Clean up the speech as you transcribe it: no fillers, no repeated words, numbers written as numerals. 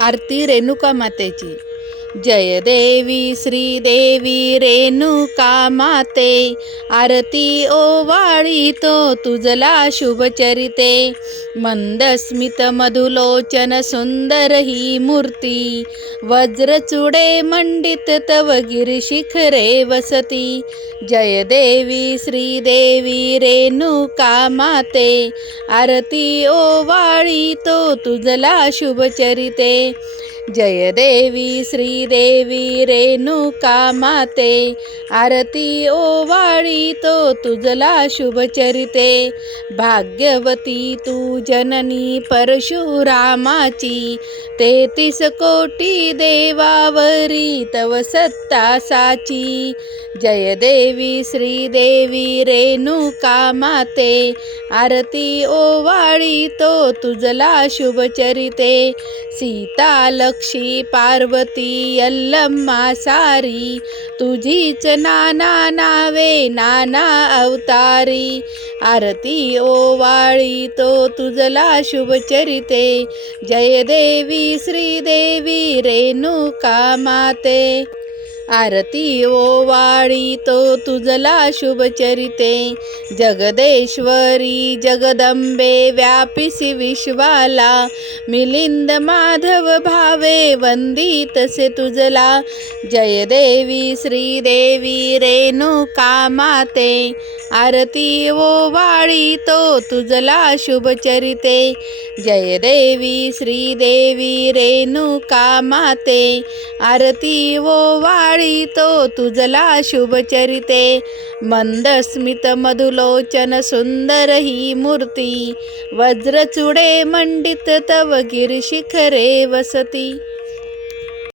आरती रेणुका मातेची. जय देवी श्रीदेवी रेणुका माते, आरती ओवाळीतो तुझला शुभचरिते. मंदस्मित मधुलोचन सुंदर ही मूर्ती, वज्रचूडे मंडित तव गिरिशिखरे वसती. जय देवी श्रीदेवी रेणुका माते, आरती ओवाळीतो तुझला शुभचरिते. जय देवी श्रीदेवी रेणुका माते, आरती ओवाळीतो तुझला शुभचरिते. भाग्यवती तू जननी परशुरामाची, 33 कोटी देवावरी तव सत्ता साची. जय देवी श्रीदेवी रेणुका माते, आरती ओवाळीतो तुझला शुभचरिते. सीता लक्ष्मी पार्वती यल्लम्मा सारी, तुझीच नाना नावे नाना अवतारी. आरती ओवाळीतो तुझला शुभचरिते. जय देवी श्रीदेवी रेणुका माते, आरती ओवाळीतो तुझला शुभचरिते. जगदेश्वरी जगदंबे व्यापिसी विश्वाला, मिलिंद माधव भावे वंदितसे तुझला. जय देवी श्रीदेवी रेणुका माते, आरती ओवाळीतो तुझला शुभचरिते. जय देवी श्रीदेवी रेणुका माते, आरती ओवाळीतो तुझला शुभचरिते. मंदस्मित मधुलोचन सुंदर ही मूर्ती, वज्रचूडे मंडित तव गिरिशिखरे वसती.